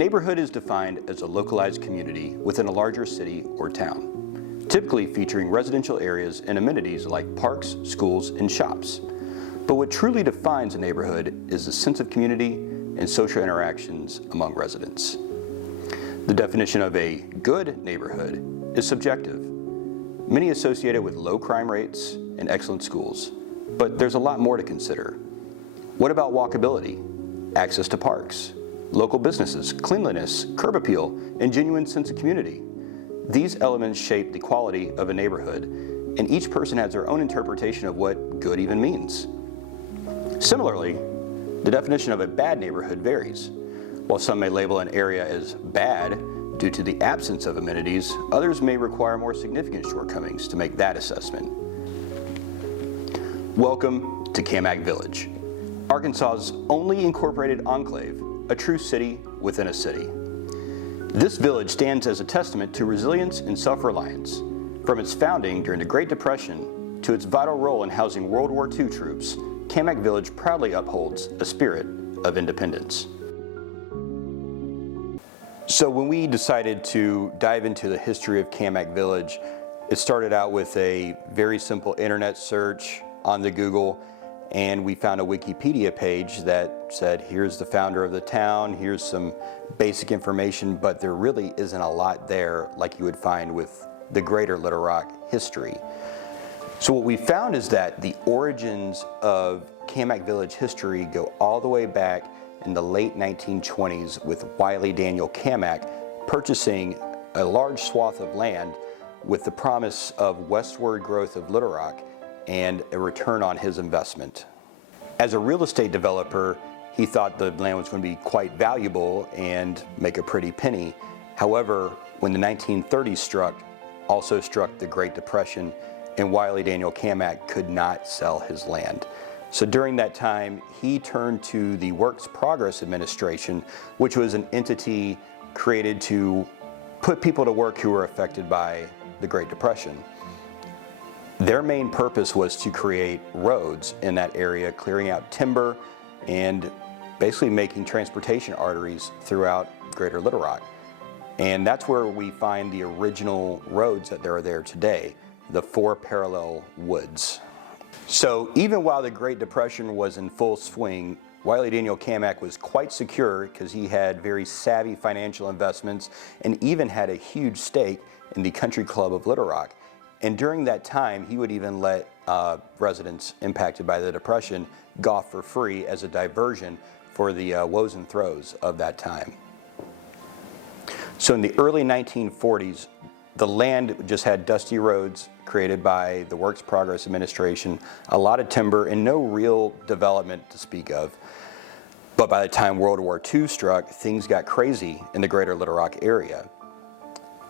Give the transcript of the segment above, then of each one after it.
neighborhood is defined as a localized community within a larger city or town, typically featuring residential areas and amenities like parks, schools, and shops. But what truly defines a neighborhood is the sense of community and social interactions among residents. The definition of a good neighborhood is subjective. Many associate it with low crime rates and excellent schools, but there's a lot more to consider. What about walkability, access to parks, local businesses, cleanliness, curb appeal, and genuine sense of community? These elements shape the quality of a neighborhood, and each person has their own interpretation of what good even means. Similarly, the definition of a bad neighborhood varies. While some may label an area as bad due to the absence of amenities, others may require more significant shortcomings to make that assessment. Welcome to Cammack Village, Arkansas's only incorporated enclave, a true city within a city. This village stands as a testament to resilience and self-reliance. From its founding during the Great Depression to its vital role in housing World War II troops, Cammack Village proudly upholds a spirit of independence. So when we decided to dive into the history of Cammack Village, it started out with a very simple internet search on the Google, and we found a Wikipedia page that said, here's the founder of the town, here's some basic information, but there really isn't a lot there like you would find with the greater Little Rock history. So what we found is that the origins of Cammack Village history go all the way back in the late 1920s with Wiley Daniel Cammack purchasing a large swath of land with the promise of westward growth of Little Rock and a return on his investment. As a real estate developer, he thought the land was going to be quite valuable and make a pretty penny. However, when the 1930s also struck the Great Depression, and Wiley Daniel Cammack could not sell his land. So during that time, he turned to the Works Progress Administration, which was an entity created to put people to work who were affected by the Great Depression. Their main purpose was to create roads in that area, clearing out timber and basically making transportation arteries throughout greater Little Rock. And that's where we find the original roads that are there today, the 4 parallel woods. So even while the Great Depression was in full swing, Wiley Daniel Cammack was quite secure because he had very savvy financial investments and even had a huge stake in the Country Club of Little Rock. And during that time, he would even let residents impacted by the Depression golf for free as a diversion for the woes and throes of that time. So in the early 1940s, the land just had dusty roads created by the Works Progress Administration, a lot of timber, and no real development to speak of. But by the time World War II struck, things got crazy in the greater Little Rock area.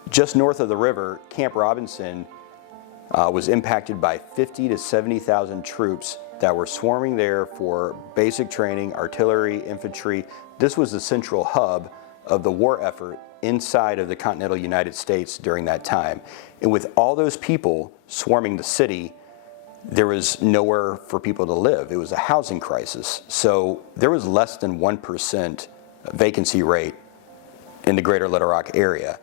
Just north of the river, Camp Robinson was impacted by 50 to 70,000 troops that were swarming there for basic training, artillery, infantry. This was the central hub of the war effort inside of the continental United States during that time. And with all those people swarming the city, there was nowhere for people to live. It was a housing crisis. So there was less than 1% vacancy rate in the greater Little Rock area.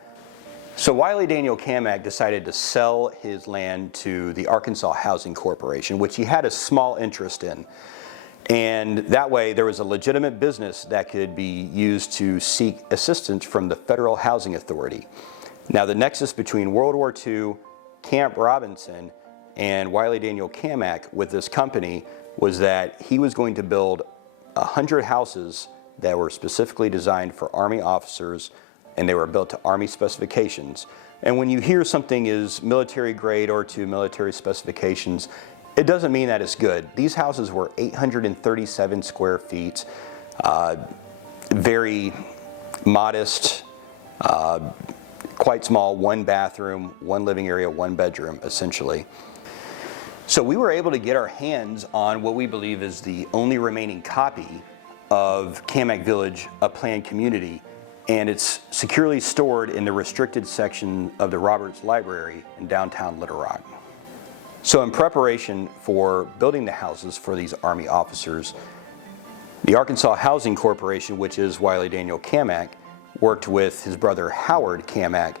So Wiley Daniel Cammack decided to sell his land to the Arkansas Housing Corporation, which he had a small interest in. And that way there was a legitimate business that could be used to seek assistance from the Federal Housing Authority. Now the nexus between World War II, Camp Robinson, and Wiley Daniel Cammack with this company was that he was going to build 100 houses that were specifically designed for Army officers, and they were built to Army specifications. And when you hear something is military grade or to military specifications, it doesn't mean that it's good. These houses were 837 square feet, very modest, quite small, 1 bathroom, 1 living area, 1 bedroom, essentially. So we were able to get our hands on what we believe is the only remaining copy of Cammack Village, a planned community, and it's securely stored in the restricted section of the Roberts Library in downtown Little Rock. So in preparation for building the houses for these Army officers, the Arkansas Housing Corporation, which is Wiley Daniel Cammack, worked with his brother Howard Cammack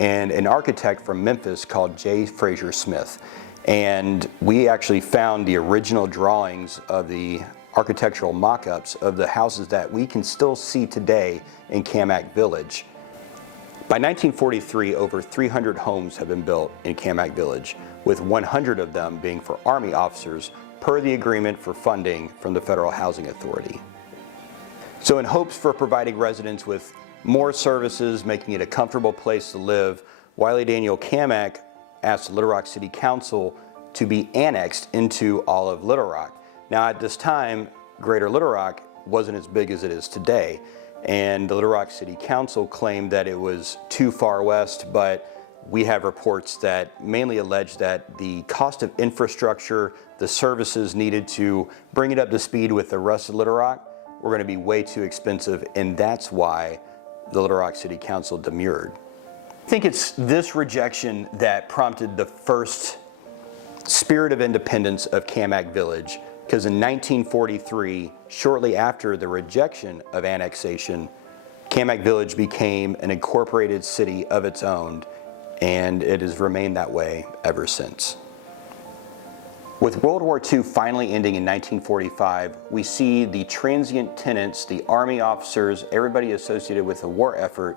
and an architect from Memphis called J. Fraser Smith. And we actually found the original drawings of the architectural mock-ups of the houses that we can still see today in Cammack Village. By 1943, over 300 homes have been built in Cammack Village, with 100 of them being for Army officers per the agreement for funding from the Federal Housing Authority. So in hopes for providing residents with more services, making it a comfortable place to live, Wiley Daniel Cammack asked the Little Rock City Council to be annexed into all of Little Rock. Now at this time, Greater Little Rock wasn't as big as it is today, and the Little Rock City Council claimed that it was too far west, but we have reports that mainly allege that the cost of infrastructure, the services needed to bring it up to speed with the rest of Little Rock were going to be way too expensive, and that's why the Little Rock City Council demurred. I think it's this rejection that prompted the first spirit of independence of Cammack Village, because in 1943, shortly after the rejection of annexation, Cammack Village became an incorporated city of its own, and it has remained that way ever since. With World War II finally ending in 1945, we see the transient tenants, the Army officers, everybody associated with the war effort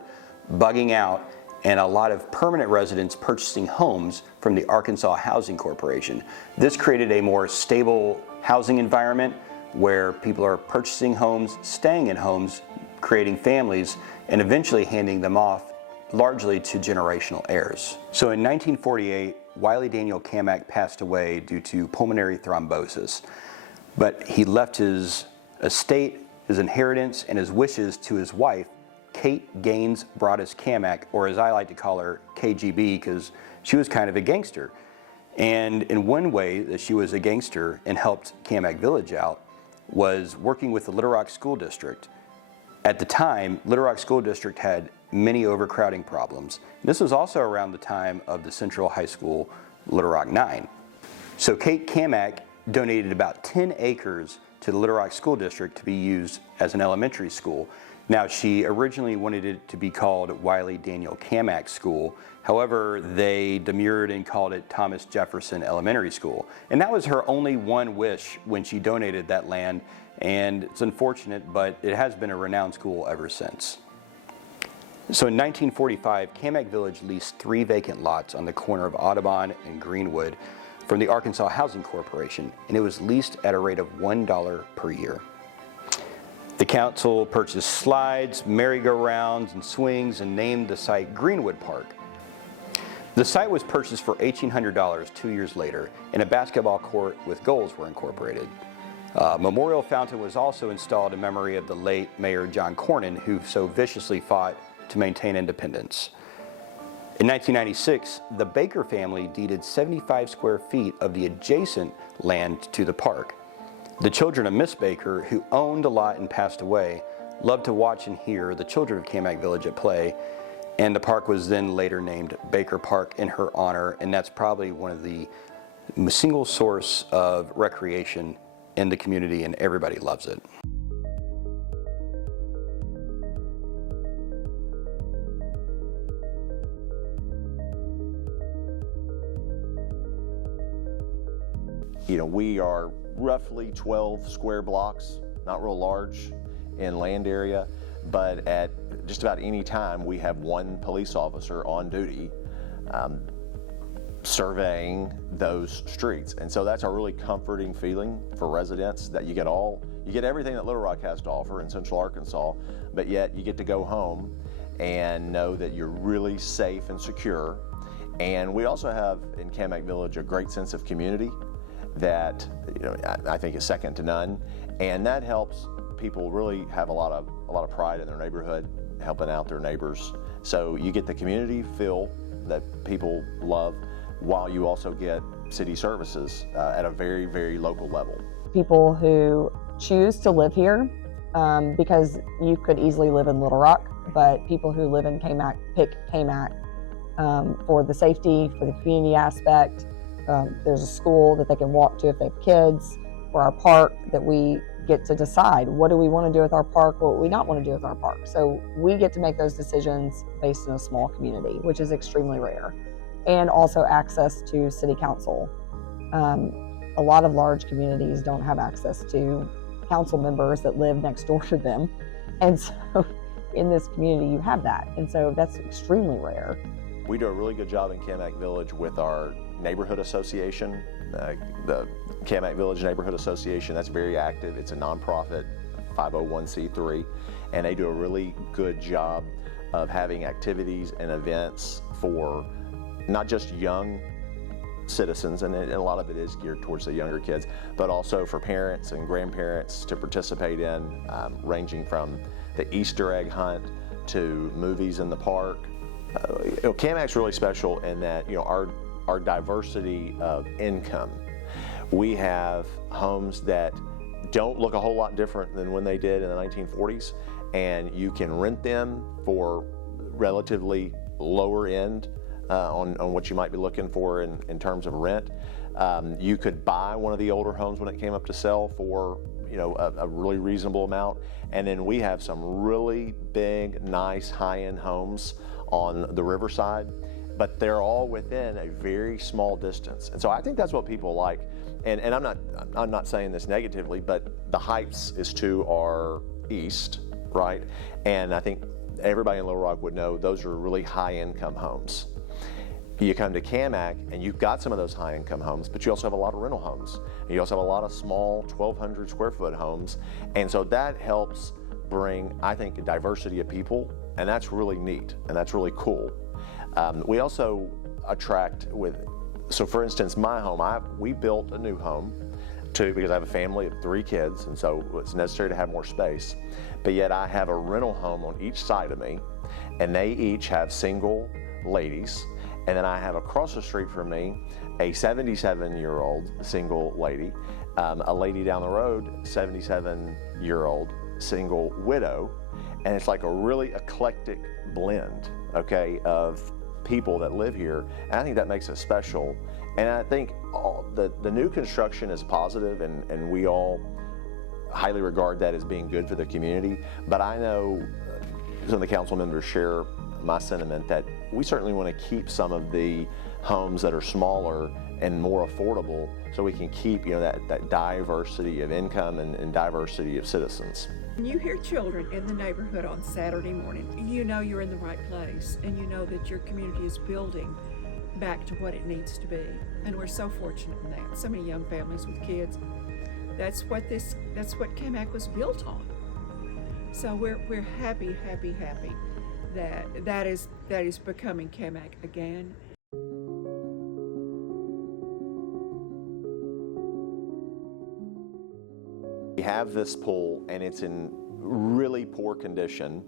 bugging out, and a lot of permanent residents purchasing homes from the Arkansas Housing Corporation. This created a more stable housing environment where people are purchasing homes, staying in homes, creating families, and eventually handing them off largely to generational heirs. So in 1948, Wiley Daniel Cammack passed away due to pulmonary thrombosis, but he left his estate, his inheritance, and his wishes to his wife, Kate Gaines Broadus Cammack, or as I like to call her, KGB, because she was kind of a gangster. And in one way that she was a gangster and helped Cammack Village out was working with the Little Rock School District. At the time, Little Rock School District had many overcrowding problems. This was also around the time of the Central High School Little Rock 9. So Kate Cammack donated about 10 acres to the Little Rock School District to be used as an elementary school. Now, she originally wanted it to be called Wiley Daniel Cammack School. However, they demurred and called it Thomas Jefferson Elementary School. And that was her only one wish when she donated that land. And it's unfortunate, but it has been a renowned school ever since. So in 1945, Cammack Village leased 3 vacant lots on the corner of Audubon and Greenwood from the Arkansas Housing Corporation, and it was leased at a rate of $1 per year. The council purchased slides, merry-go-rounds, and swings and named the site Greenwood Park. The site was purchased for $1,800 2 years later, and a basketball court with goals were incorporated. A memorial fountain was also installed in memory of the late Mayor John Cornyn, who so viciously fought to maintain independence. In 1996, the Baker family deeded 75 square feet of the adjacent land to the park. The children of Miss Baker, who owned a lot and passed away, loved to watch and hear the children of Cammack Village at play, and the park was then later named Baker Park in her honor, and that's probably one of the single source of recreation in the community, and everybody loves it. You know, we are roughly 12 square blocks, not real large in land area, but at just about any time we have one police officer on duty surveying those streets. And so that's a really comforting feeling for residents that you get everything that Little Rock has to offer in Central Arkansas, but yet you get to go home and know that you're really safe and secure. And we also have in Cammack Village a great sense of community that, you know, I think is second to none, and that helps people really have a lot of pride in their neighborhood, helping out their neighbors. So you get the community feel that people love, while you also get city services at a very, very local level. People who choose to live here, because you could easily live in Little Rock, but people who live in Cammack pick Cammack for the safety, for the community aspect. There's a school that they can walk to if they have kids, or our park that we get to decide, what do we want to do with our park, what do we not want to do with our park. So we get to make those decisions based in a small community, which is extremely rare. And also access to city council. A lot of large communities don't have access to council members that live next door to them. And so in this community, you have that. And so that's extremely rare. We do a really good job in Cammack Village with our neighborhood association, the Cammack Village Neighborhood Association. That's very active. It's a nonprofit, 501c3, and they do a really good job of having activities and events for not just young citizens, and a lot of it is geared towards the younger kids, but also for parents and grandparents to participate in, ranging from the Easter egg hunt to movies in the park. Cammack's really special in that, our diversity of income. We have homes that don't look a whole lot different than when they did in the 1940s, and you can rent them for relatively lower end on what you might be looking for in terms of rent. You could buy one of the older homes when it came up to sell for a really reasonable amount, and then we have some really big, nice, high-end homes on the riverside, but they're all within a very small distance. And so I think that's what people like. And I'm not saying this negatively, but the Heights is to our east, right? And I think everybody in Little Rock would know those are really high-income homes. You come to Cammack and you've got some of those high-income homes, but you also have a lot of rental homes. And you also have a lot of small 1,200 square foot homes. And so that helps bring, I think, a diversity of people, and that's really neat, and that's really cool. We also attract so for instance, my home, we built a new home because I have a family of 3 kids, and so it's necessary to have more space. But yet I have a rental home on each side of me, and they each have single ladies. And then I have across the street from me a 77-year-old single lady, a lady down the road, 77-year-old single widow, and it's like a really eclectic blend, okay, of people that live here, and I think that makes it special. And I think the new construction is positive, and we all highly regard that as being good for the community, but I know some of the council members share my sentiment that we certainly want to keep some of the homes that are smaller and more affordable so we can keep that diversity of income and diversity of citizens. When you hear children in the neighborhood on Saturday morning, you know you're in the right place, and you know that your community is building back to what it needs to be. And we're so fortunate in that. So many young families with kids. That's what Cammack was built on. So we're happy that is becoming Cammack again. We have this pool, and it's in really poor condition,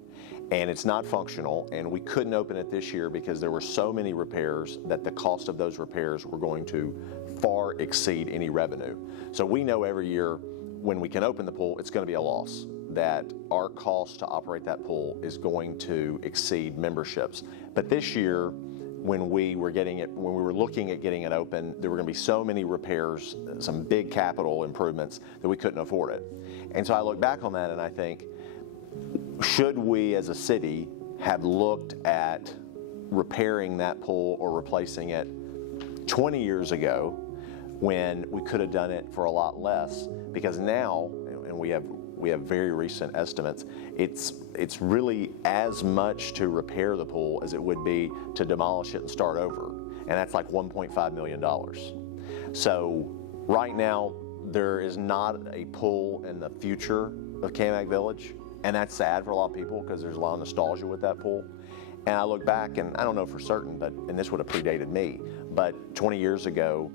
and it's not functional, and we couldn't open it this year because there were so many repairs that the cost of those repairs were going to far exceed any revenue. So we know every year when we can open the pool, it's going to be a loss, that our cost to operate that pool is going to exceed memberships. But this year, when we were looking at getting it open, there were going to be so many repairs, some big capital improvements, that we couldn't afford it. And so I look back on that and I think, should we as a city have looked at repairing that pool or replacing it 20 years ago when we could have done it for a lot less? Because now, and we have very recent estimates, it's really as much to repair the pool as it would be to demolish it and start over. And that's like $1.5 million. So right now, there is not a pool in the future of Cammack Village, and that's sad for a lot of people because there's a lot of nostalgia with that pool. And I look back, and I don't know for certain, and this would have predated me, but 20 years ago,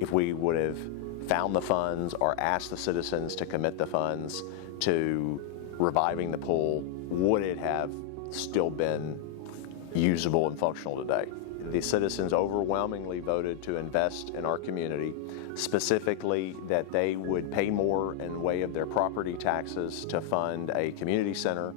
if we would have found the funds or asked the citizens to commit the funds to reviving the pool, would it have still been usable and functional today? The citizens overwhelmingly voted to invest in our community, specifically that they would pay more in way of their property taxes to fund a community center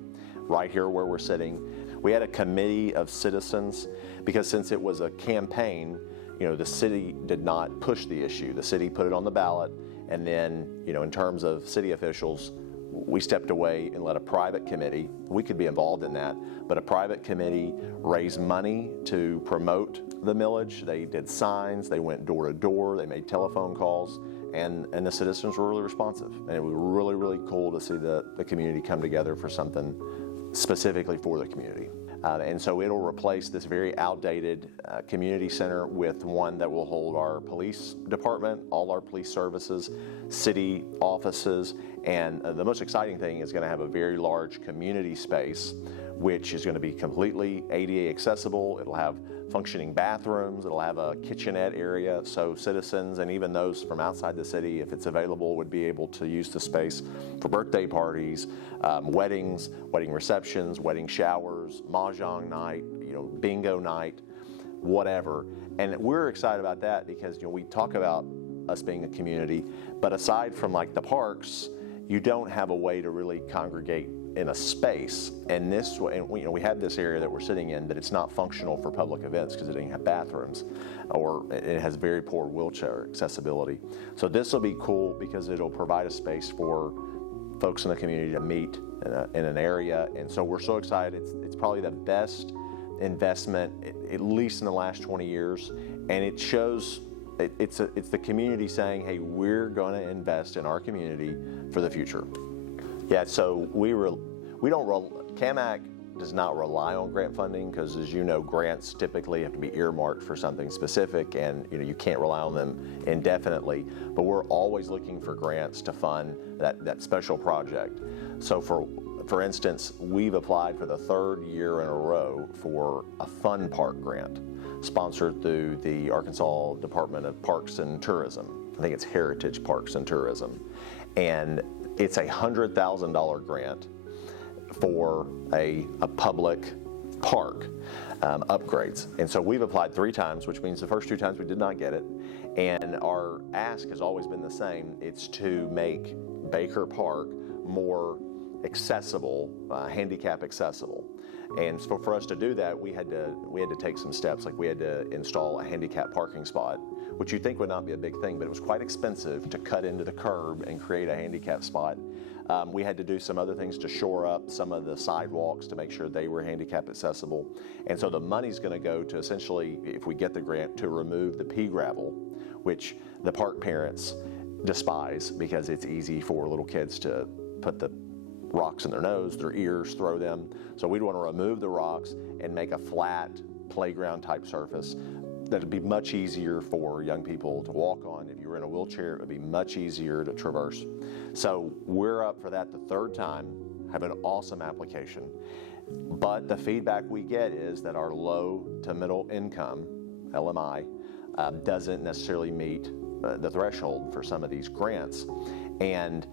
right here where we're sitting. We had a committee of citizens because since it was a campaign, the city did not push the issue. The city put it on the ballot, And then, in terms of city officials, we stepped away and let a private committee, we could be involved in that, but a private committee raised money to promote the millage. They did signs, they went door to door, they made telephone calls, and the citizens were really responsive. And it was really, really cool to see the community come together for something specifically for the community. And so it'll replace this very outdated community center with one that will hold our police department, all our police services, city offices, and the most exciting thing is going to have a very large community space, which is going to be completely ADA accessible. It'll have functioning bathrooms, it'll have a kitchenette area, so citizens and even those from outside the city, if it's available, would be able to use the space for birthday parties, weddings, wedding receptions, wedding showers, mahjong night, bingo night, whatever. And we're excited about that because we talk about us being a community, but aside from like the parks, you don't have a way to really congregate in a space. And this, we have this area that we're sitting in that it's not functional for public events because it doesn't have bathrooms, or it has very poor wheelchair accessibility. So this will be cool because it'll provide a space for folks in the community to meet in an area. And so we're so excited. It's probably the best investment, at least in the last 20 years. And it shows, it's the community saying, hey, we're going to invest in our community for the future. Yeah, so Cammack does not rely on grant funding because, as you know, grants typically have to be earmarked for something specific, and you can't rely on them indefinitely. But we're always looking for grants to fund that special project. So for instance, we've applied for the 3rd year in a row for a fun park grant sponsored through the Arkansas Department of Parks and Tourism. I think it's Heritage Parks and Tourism. And it's a $100,000 grant for a public park upgrades. And so we've applied 3 times, which means the first 2 times we did not get it. And our ask has always been the same. It's to make Baker Park more accessible, handicap accessible. And so for us to do that, we had to take some steps. Like we had to install a handicap parking spot, which you'd think would not be a big thing, but it was quite expensive to cut into the curb and create a handicap spot. We had to do some other things to shore up some of the sidewalks to make sure they were handicap accessible. And so the money's going to go to essentially, if we get the grant, to remove the pea gravel, which the park parents despise because it's easy for little kids to put the rocks in their nose, their ears, throw them. So we'd want to remove the rocks and make a flat playground type surface that'd be much easier for young people to walk on. If you were in a wheelchair, it would be much easier to traverse. So we're up for that the 3rd time, have an awesome application. But the feedback we get is that our low to middle income, LMI, doesn't necessarily meet the threshold for some of these grants. And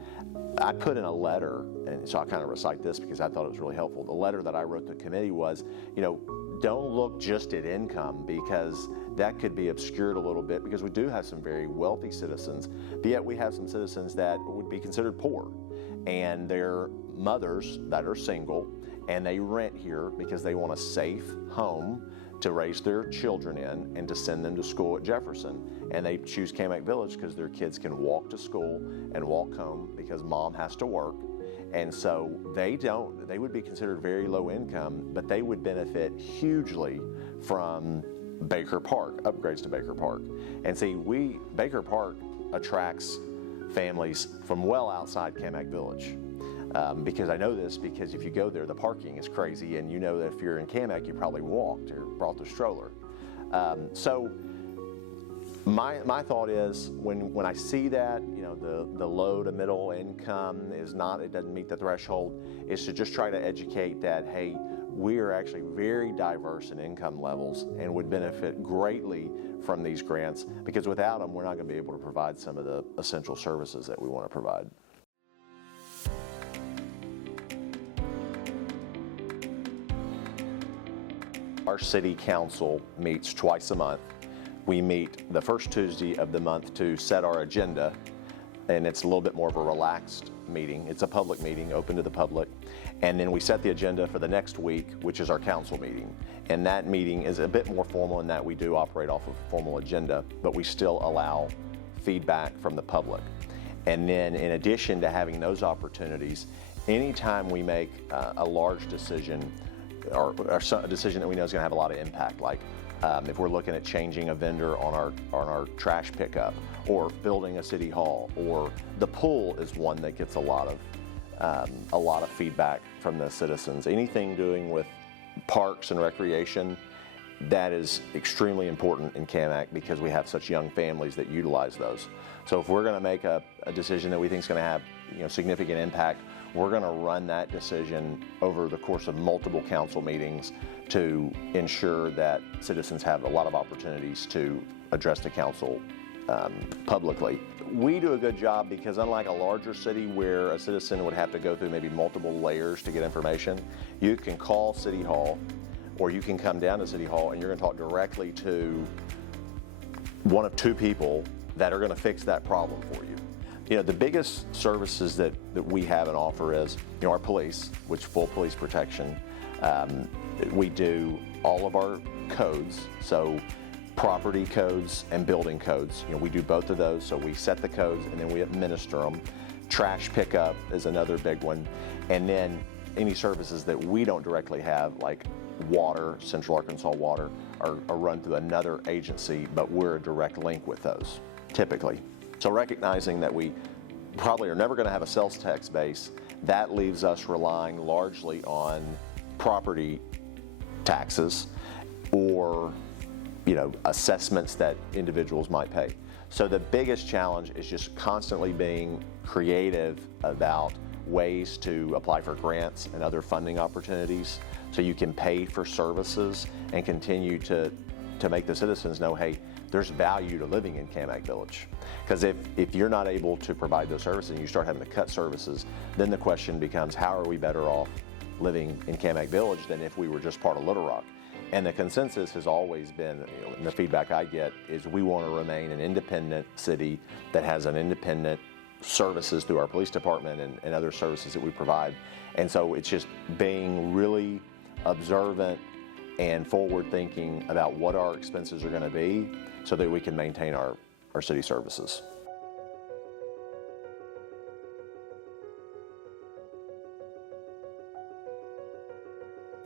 I put in a letter, and so I kind of recite this because I thought it was really helpful. The letter that I wrote to the committee was, don't look just at income because that could be obscured a little bit because we do have some very wealthy citizens, but yet we have some citizens that would be considered poor. And they're mothers that are single and they rent here because they want a safe home to raise their children in and to send them to school at Jefferson. And they choose Cammack Village because their kids can walk to school and walk home because mom has to work. And so they would be considered very low income, but they would benefit hugely from Baker Park, upgrades to Baker Park. And see, Baker Park attracts families from well outside Cammack Village. Because I know this because if you go there, the parking is crazy, and you know that if you're in Cammack, you probably walked or brought the stroller. So my thought is when I see that, the low to middle income it doesn't meet the threshold, is to just try to educate that, hey, we are actually very diverse in income levels and would benefit greatly from these grants because without them, we're not going to be able to provide some of the essential services that we want to provide. Our city council meets twice a month. We meet the first Tuesday of the month to set our agenda, and it's a little bit more of a relaxed meeting. It's a public meeting, open to the public. And then we set the agenda for the next week, which is our council meeting. And that meeting is a bit more formal in that we do operate off of a formal agenda, but we still allow feedback from the public. And then in addition to having those opportunities, anytime we make a large decision or a decision that we know is going to have a lot of impact, like if we're looking at changing a vendor on our trash pickup, or building a city hall, or the pool is one that gets a lot of feedback from the citizens. Anything doing with parks and recreation, that is extremely important in Cammack because we have such young families that utilize those. So if we're going to make a decision that we think is going to have significant impact, we're going to run that decision over the course of multiple council meetings to ensure that citizens have a lot of opportunities to address the council publicly. We do a good job because unlike a larger city where a citizen would have to go through maybe multiple layers to get information, you can call City Hall or you can come down to City Hall and you're going to talk directly to one of two people that are going to fix that problem for you. The biggest services that we have and offer is our police, which full police protection. We do all of our codes, so property codes and building codes. We do both of those, so we set the codes and then we administer them. Trash pickup is another big one. And then any services that we don't directly have, like water, Central Arkansas Water, are run through another agency, but we're a direct link with those, typically. So recognizing that we probably are never going to have a sales tax base, that leaves us relying largely on property taxes or assessments that individuals might pay. So the biggest challenge is just constantly being creative about ways to apply for grants and other funding opportunities so you can pay for services and continue to make the citizens know, hey, there's value to living in Cammack Village. Because if you're not able to provide those services and you start having to cut services, then the question becomes, how are we better off living in Cammack Village than if we were just part of Little Rock? And the consensus has always been, and the feedback I get, is we want to remain an independent city that has an independent services through our police department and other services that we provide. And so it's just being really observant and forward thinking about what our expenses are going to be so that we can maintain our city services.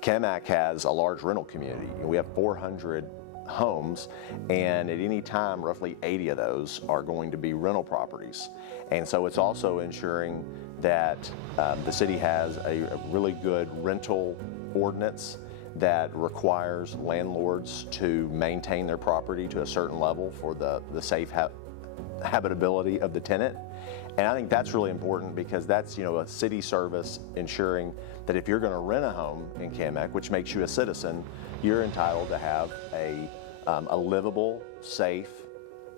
Cammack has a large rental community. We have 400 homes, and at any time, roughly 80 of those are going to be rental properties. And so it's also ensuring that the city has a really good rental ordinance that requires landlords to maintain their property to a certain level for the safe habitability of the tenant. And I think that's really important because that's a city service ensuring that if you're going to rent a home in Cammack, which makes you a citizen, you're entitled to have a livable, safe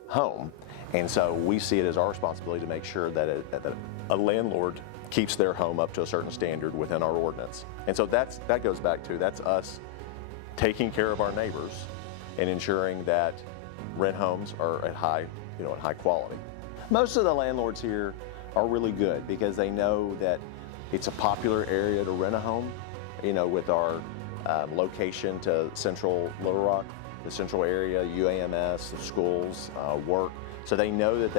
home. And so we see it as our responsibility to make sure that a landlord keeps their home up to a certain standard within our ordinance. And so that goes back to, that's us taking care of our neighbors and ensuring that rent homes are at high quality. Most of the landlords here are really good because they know that it's a popular area to rent a home, with our location to central Little Rock, the central area, UAMS, the schools, work. So they know that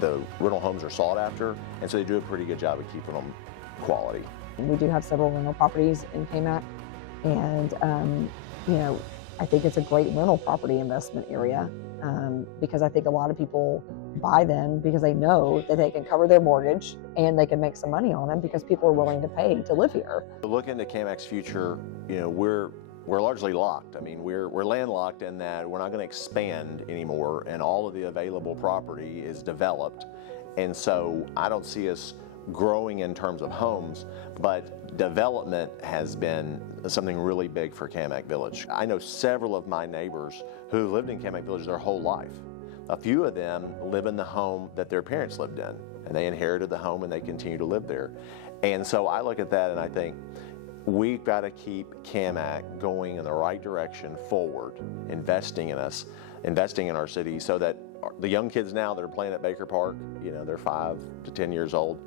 the rental homes are sought after, and so they do a pretty good job of keeping them quality. We do have several rental properties in Cammack, and I think it's a great rental property investment area because I think a lot of people buy them because they know that they can cover their mortgage and they can make some money on them because people are willing to pay to live here. Looking to Cammack's future, we're largely locked. I mean, we're landlocked in that we're not going to expand anymore, and all of the available property is developed. And so I don't see us growing in terms of homes, but development has been something really big for Cammack Village. I know several of my neighbors who lived in Cammack Village their whole life. A few of them live in the home that their parents lived in, and they inherited the home and they continue to live there. And so I look at that and I think, we've got to keep Cammack going in the right direction forward, investing in us, investing in our city so that the young kids now that are playing at Baker Park, they're 5 to 10 years old,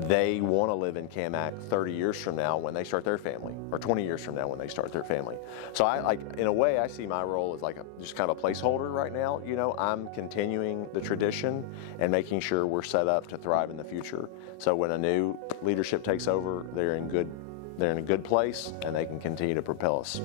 they want to live in Cammack 30 years from now when they start their family, or 20 years from now when they start their family. So in a way, I see my role as like just kind of a placeholder right now. You know, I'm continuing the tradition and making sure we're set up to thrive in the future. So when a new leadership takes over, they're in a good place and they can continue to propel us.